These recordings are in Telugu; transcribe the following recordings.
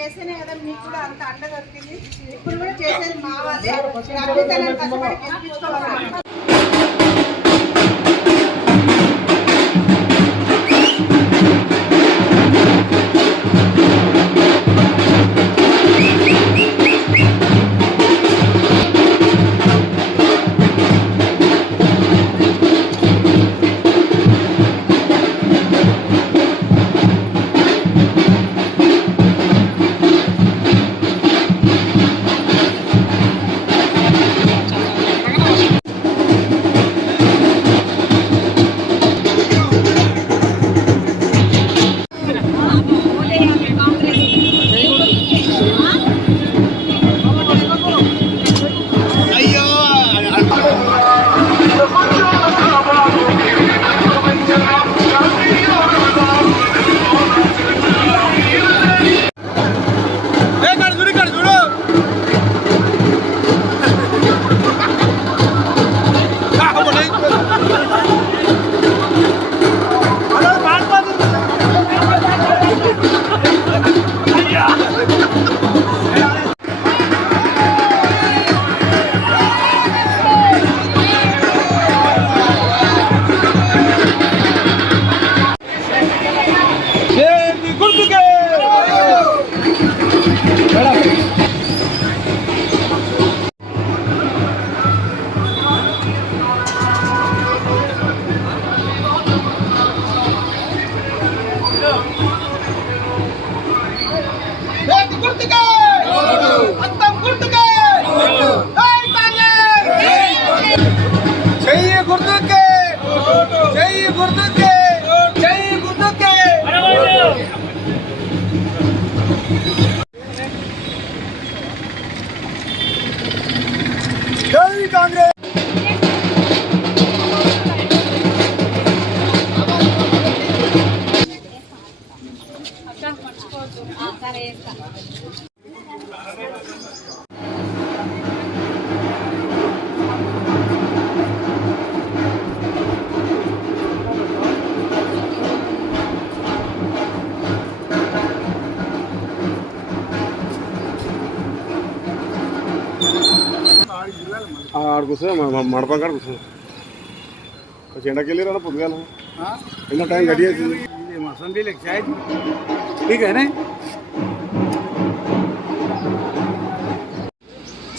చేస్తేనే కదా మీకు కూడా అంత అండ దొరికింది. ఇప్పుడు కూడా చేసేది మా వాళ్ళే. కష్టపడి గెలిపించుకోవాలి. sangre. ఆడ కూర్చున్నా మడపం కాడ కూర్చున్నా. కొంచెం ఎండకి వెళ్ళిరా పొద్దుగాల. ఎన్నో టైం గడి చేసింది. అసెంబ్లీలోకి చాయ్ ఠీకనే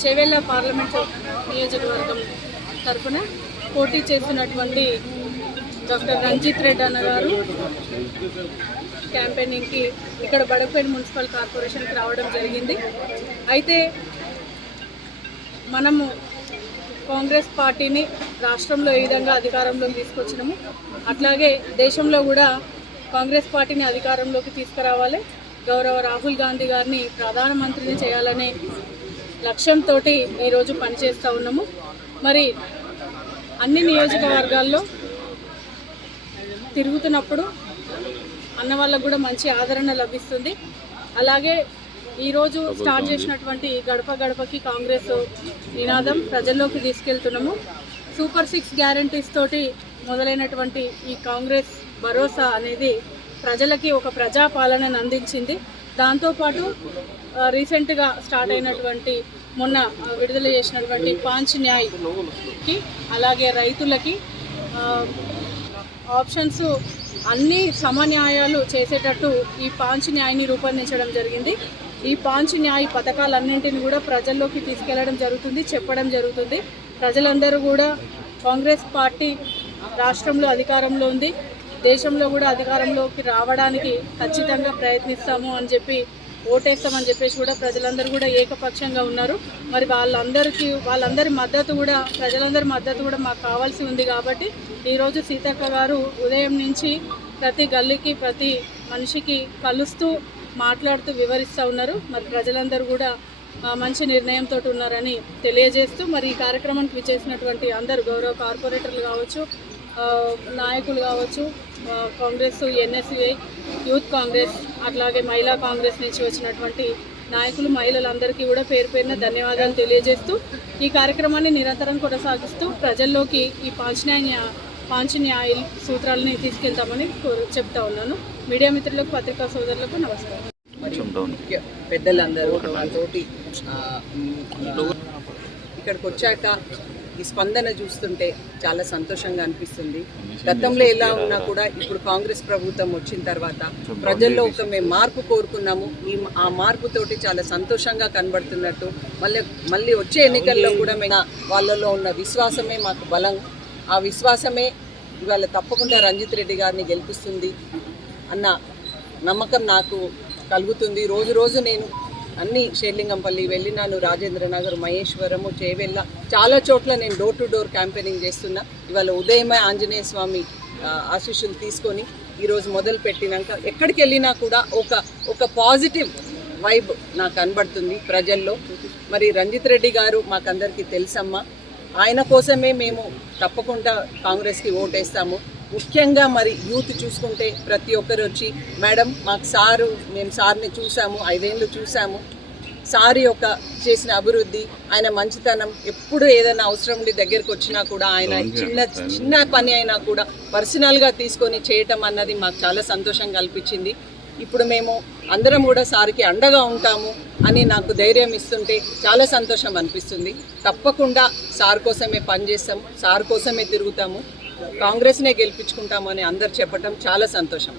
చెవెళ్ళ పార్లమెంట్ నియోజకవర్గం తరఫున పోటీ చేస్తున్నటువంటి డాక్టర్ రంజిత్ రెడ్డి అన్నగారు క్యాంపెయినింగ్కి ఇక్కడ బడపేట మున్సిపల్ కార్పొరేషన్కి రావడం జరిగింది. అయితే మనము కాంగ్రెస్ పార్టీని రాష్ట్రంలో ఈ విధంగా అధికారంలోకి తీసుకొచ్చినాము. అట్లాగే దేశంలో కూడా కాంగ్రెస్ పార్టీని అధికారంలోకి తీసుకురావాలి. గౌరవ రాహుల్ గాంధీ గారిని ప్రధానమంత్రిని చేయాలనే లక్ష్యంతో ఈరోజు పనిచేస్తూ ఉన్నాము. మరి అన్ని నియోజకవర్గాల్లో తిరుగుతున్నప్పుడు అన్న వాళ్ళకు కూడా మంచి ఆదరణ లభిస్తుంది. అలాగే ఈరోజు స్టార్ట్ చేసినటువంటి గడప గడపకి కాంగ్రెస్ నినాదం ప్రజల్లోకి తీసుకెళ్తున్నాము. సూపర్ సిక్స్ గ్యారంటీస్ తోటి మొదలైనటువంటి ఈ కాంగ్రెస్ భరోసా అనేది ప్రజలకి ఒక ప్రజాపాలనను అందించింది. దాంతోపాటు రీసెంట్గా స్టార్ట్ అయినటువంటి మొన్న విడుదల చేసినటువంటి పాంచ్ న్యాయ్కి అలాగే రైతులకి ఆప్షన్స్ అన్ని సమన్యాయాలు చేసేటట్టు ఈ పాంచ్ న్యాయని రూపొందించడం జరిగింది. ఈ పాంచ్ న్యాయ పథకాలన్నింటిని కూడా ప్రజల్లోకి తీసుకెళ్ళడం జరుగుతుంది చెప్పడం జరుగుతుంది. ప్రజలందరూ కూడా కాంగ్రెస్ పార్టీ రాష్ట్రంలో అధికారంలో ఉంది. దేశంలో కూడా అధికారంలోకి రావడానికి ఖచ్చితంగా ప్రయత్నిస్తాము అని చెప్పి ఓటేస్తామని చెప్పేసి కూడా ప్రజలందరూ కూడా ఏకపక్షంగా ఉన్నారు. మరి వాళ్ళందరికీ వాళ్ళందరి మద్దతు కూడా ప్రజలందరి మద్దతు కూడా మాకు కావాల్సి ఉంది కాబట్టి ఈరోజు సీతక్క గారు ఉదయం నుంచి ప్రతి గల్లీకి ప్రతి మనిషికి కలుస్తూ మాట్లాడుతూ వివరిస్తూ ఉన్నారు. మరి ప్రజలందరూ కూడా మంచి నిర్ణయంతో ఉన్నారని తెలియజేస్తూ మరి ఈ కార్యక్రమానికి విచ్చేసినటువంటి అందరు గౌరవ కార్పొరేటర్లు కావచ్చు నాయకులు కావచ్చు కాంగ్రెస్ ఎన్ఎస్యుఐ యూత్ కాంగ్రెస్ అట్లాగే మహిళా కాంగ్రెస్ నుంచి వచ్చినటువంటి నాయకులు మహిళలందరికీ కూడా పేరు పేరున ధన్యవాదాలు తెలియజేస్తూ ఈ కార్యక్రమాన్ని నిరంతరం కొనసాగిస్తూ ప్రజల్లోకి ఈ పాంచన్యాయ పాంచన్యాయ సూత్రాలని తీసుకెళ్తామని కోరు చెప్తా ఉన్నాను. మీడియా మిత్రులకు పత్రికా సోదరులకు నమస్కారం. పెద్దలందరూ తోటి ఆ, మ్, ఇక్కడికి వచ్చాక ఈ స్పందన చూస్తుంటే చాలా సంతోషంగా అనిపిస్తుంది. గతంలో ఎలా ఉన్నా కూడా ఇప్పుడు కాంగ్రెస్ ప్రభుత్వం వచ్చిన తర్వాత ప్రజల్లో ఒక మేము మార్పు కోరుకున్నాము. ఈ ఆ మార్పుతోటి చాలా సంతోషంగా కనబడుతున్నట్టు మళ్ళీ మళ్ళీ వచ్చే ఎన్నికల్లో కూడా మేము వాళ్ళలో ఉన్న విశ్వాసమే మాకు బలం. ఆ విశ్వాసమే ఇవాళ తప్పకుండా రంజిత్ రెడ్డి గారిని గెలిపిస్తుంది. అన్న నమ్మకం నాకు కలుగుతుంది. రోజు రోజు నేను అన్ని షేర్లింగంపల్లి వెళ్ళినాను రాజేంద్ర నగర్ మహేశ్వరము చేవెళ్ళ చాలా చోట్ల నేను డోర్ టు డోర్ క్యాంపెయినింగ్ చేస్తున్నా. ఇవాళ ఉదయమే ఆంజనేయ స్వామి ఆశీస్సులు తీసుకొని ఈరోజు మొదలు పెట్టినాక ఎక్కడికి వెళ్ళినా కూడా ఒక ఒక పాజిటివ్ వైబ్ నాకు కనబడుతుంది ప్రజల్లో. మరి రంజిత్ రెడ్డి గారు మాకందరికీ తెలుసమ్మా ఆయన కోసమే మేము తప్పకుండా కాంగ్రెస్కి ఓటేస్తాము. ముఖ్యంగా మరి యూత్ చూసుకుంటే ప్రతి ఒక్కరు వచ్చి మేడం మాకు సారు మేము సార్ని చూసాము ఐదేళ్ళు చూసాము. సార్ యొక్క చేసిన అభివృద్ధి ఆయన మంచితనం ఎప్పుడు ఏదైనా అవసరం ఉండి దగ్గరికి వచ్చినా కూడా ఆయన చిన్న చిన్న పని అయినా కూడా పర్సనల్గా తీసుకొని చేయటం అన్నది మాకు చాలా సంతోషం కల్పించింది. ఇప్పుడు మేము అందరం కూడా సార్కి అండగా ఉంటాము అని నాకు ధైర్యం ఇస్తుంటే చాలా సంతోషం అనిపిస్తుంది. తప్పకుండా సార్ కోసమే పనిచేస్తాము సార్ కోసమే తిరుగుతాము. కాంగ్రెస్నే గెలిపించుకుంటామని అందరు చెప్పటం చాలా సంతోషం.